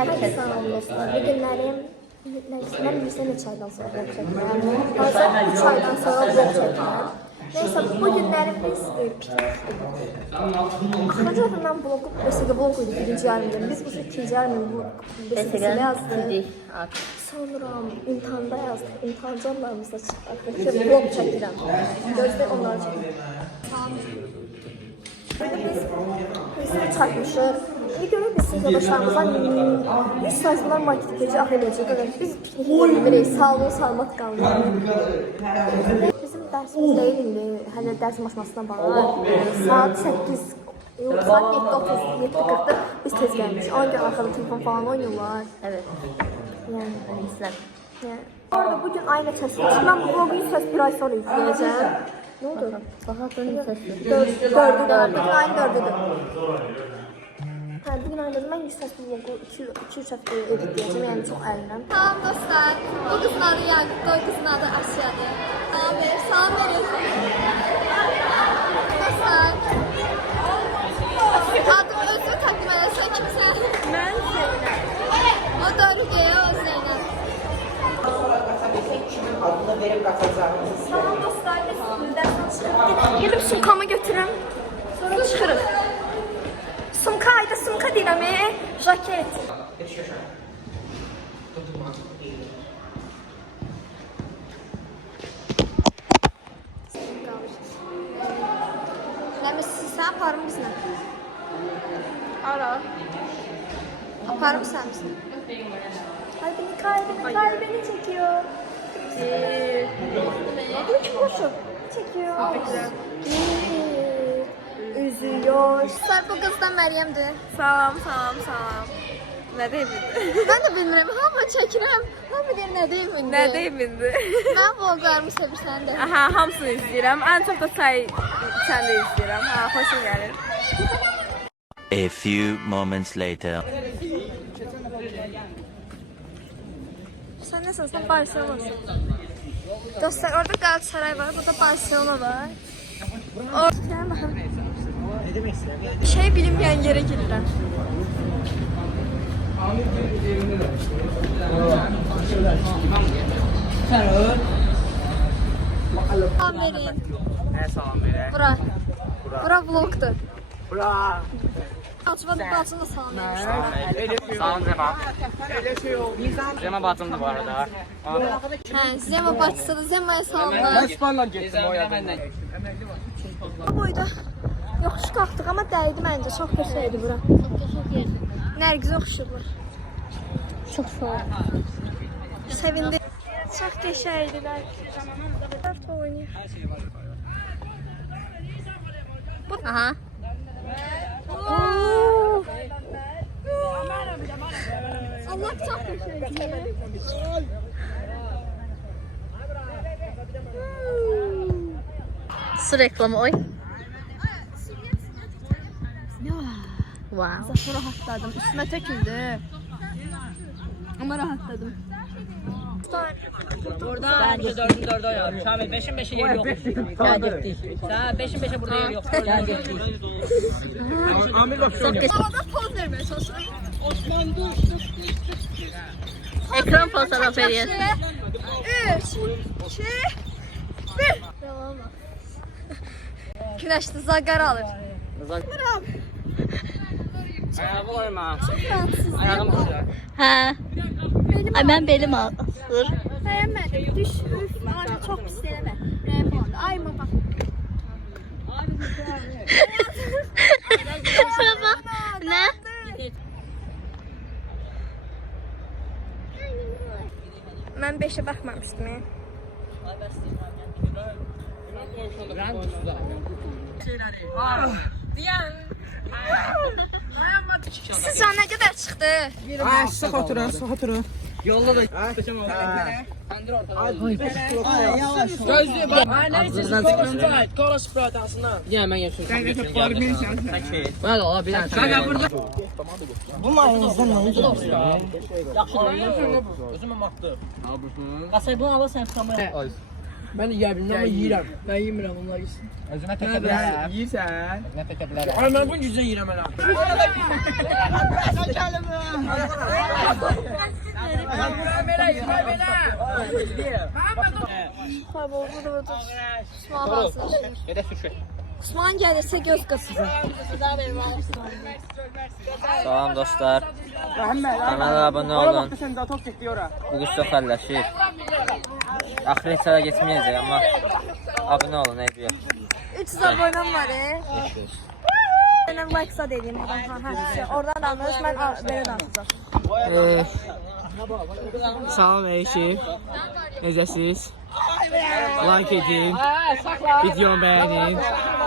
Hər kəs. Sağ olun dostlar. Bu günlərim mən bilirsə neçə aydan sonra vlog çəkirəm. Hazır 3 aydan sonra vlog çəkirəm. Neyse bu günlərim biz piknik. Axırıncı dəfə mən vlogu BSG vlog idi birinci yarımda. Biz bu ikinci yarımda BSG-də yazdık. Sonra imtahanda yazdık. İmtahan canlarımızda çıxdı. Arkadaşlar vlog çəkirəm. Gözlə onları çəkirəm. Biz çəkmişik. İlk önce biz arkadaşlarımızdan 100% bunlar marketingi ahı edəcək. Biz piknik edirik. Sağlığı salmat qaldı. Bizim dərsimiz deyil indi. Hələ dərs maşınasına bağlı. Saat 8, yox, saat 7:30, 7:40'da biz tez gəlmişik. Ona görə arxada telefon falan oynuyorlar. Evet. Yəni, Bizlər. Bu arada bugün ayla çəkilmiş. Mən bu vlogu 100% bir ay sonra yükləyəcəm. Ne oldu? Baxatın səsi. Dördüdür. Bugün ayın dördüdür. Bugün ayında mən 100% bu vlogu 2-3 həftə editləyəcəm. Yəni çox əlinəm. Salam dostlar. Bu qızın adı Yaqub, o qızın adı Asiyadır. Salam verin. Dostlar. Adım özünü təqdim edəsən kimsən? Mən Zeynəb. O da Ruqeyə, o Zeynəb. Adını verip katacağınızı Salam dostlar. Biz dərsdən çıxıb gedib sumkamı götürürəm. Sonra çıxırıq. Sumka, ayda sumka deyirəm, jaket. Sən aparım bizlə. Ara. Aparım sən bizlə. Kalbini çekiyor. Bu kim boşu? Çekiyor. Üzüyor. Dostlar, bu qız da Məryəmdir. Salam. Nə deyim indi? Mən də bilmirəm, hamı çəkirəm. Hamı deyir nə deyim indi? Nə deyim indi? Mən vloglarımı sevirsən də. Aha, hamısını izləyirəm. Ən çox da çay içəndə izləyirəm. Ha, xoşum gəlir. A few moments later. Sən nəsən? Sən Barcelonasın. Dostlar, orada Galatasaray var, burada Barcelona var. Orada baxın. Şey bilinməyən yerə girirəm. Salam verin. Ne salam verək? Bura vlogdur. Bura. Bacıma da salam verin. Salam Cema. Cema bacımdır bu arada. Hə, Zema bacısıdır. Zema'ya salamlar. Spanla getdim o yana. Bu boyda yoxuş qalxdıq, amma dəydi məncə. Çox qəşəng idi bura. Nərgizə oxşuyurlar. Çox sağ ol. Sevindim. Çox qəşəng idilər. Dört oynayır. Aha. Allah çox qəşəngdir. Su reklamı oy. Wow. Zaten rahatladım. Üstüme töküldü. Ama rahatladım. Bence dördü oynamış. Abi beşin beşi yer yok. Gel gittik. Sen beşin beşi burada yer yok. Gel gittik. Çok geç. Havada poz vermeye çalışıyorum. Ekran fotoğraf veriyor. 3, 2, 1. Devam et. Güneşli zagar alır. Ayağı koyma. Fransız. Ayağım düşüyor. Ha. Ay ben belim ağrır. Beğenmedim. Düş. Üf. Abi çok pis deneme. Ay baba. Baba. Ne? Ben 5'e bakmamıştım ya. Sizce ne kadar çıktı? Ha, sık oturun. Yolda da. Kandır ortada. Gözlüğü bak. Neyse Sprite. Kola Sprite aslında. Ya ben yaşıyorum. Ben de ola bir tane. Kanka burada. Bu mayonezden ne olacak? Özüme baktım. Kasayı bunu alırsan kamera. Ben de yiyebilirim ama yiyirəm. Ben yemirəm onlar yesin. Özüme tekebilirəm. Yiyirsən. Ne tekebilirəm? Ay ben bunu güzel yiyirəm hələ. Osman gəlirsə göz qısın. Salam dostlar. Kanala abone olun. Bu qız çox əlləşir. Axırı heç ara getməyəcək, amma abone olun, eybi yox. 300 abonem var. Benim like-sa deyim. Oradan danış, mən belə danışacağım. Salam ekip. Necəsiz? Like edin. Videomu bəyənin.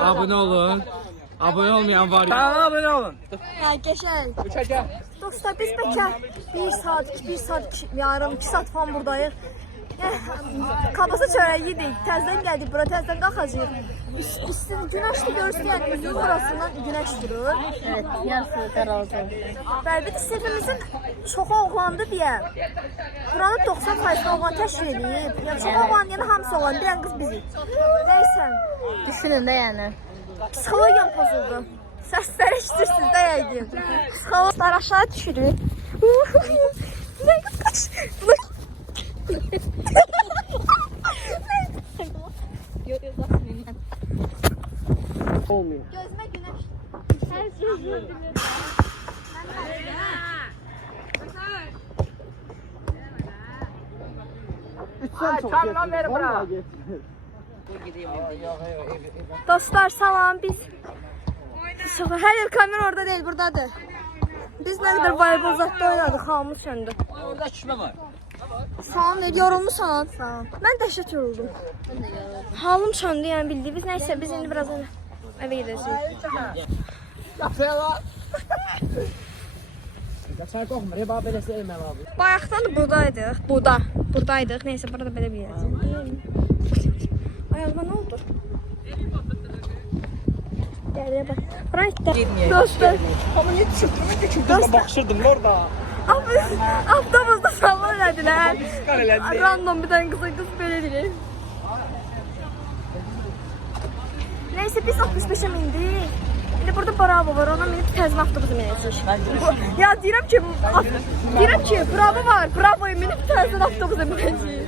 Abone olun. Abone olmayan var. Kanala abone olun. Ha, qəşəng. Dostlar, biz bəlkə 1 saat, yarım, 2 saat falan buradayıq. Kabası çörəyi yedik, təzdən gəldik bura, təzdən qalxacaq. Günəşli görürsün, yəni üzünün burasından günəş vurur. Evet, yarısı qaraldı. Bəli, bir sinifimizin çoxu oğlandı deyə. Buranı 90% oğlan təşkil edib. Yəni çox oğlan, yəni hamısı oğlan, bir qız bizik. Nəysə, Düşünün də yəni. psixologiyam pozuldu. Səsləri işitirsiniz də yəqin. Psixologlar aşağı düşürük. Nə qız qaç. Olmuyor. Gözümə günəş. Hər Dostlar salam, biz her yer kamera orada değil, buradadır. Biz ne kadar voleybol zatda oynadık, hamımız söndü. Orada kişmə var. Salam deyil, yorulmuşsan. Salam. Mən dəhşət yoruldum. Halım söndü, yəni bildiği. Biz neyse, biz indi biraz eve gidəcəyik. Qaçar qorxmur, heba beləsə elməm abi. Bayaqdan da buradaydık. Neyse, burada belə bir yer. Ayağıma ne oldu? Geriye bak. Right de. Dostlar. Ama ne çıktı? Baxışırdım orada. Avtobusda sallan elədilər. Random bir tane kız belə deyir. Neyse biz 65'e mindik. Şimdi burada Bravo var, ona minib təzmin avtobusu minəcəyik. Ya deyirəm ki, Bravo var, Bravo'ya minib təzmin avtobusa minəcəyik.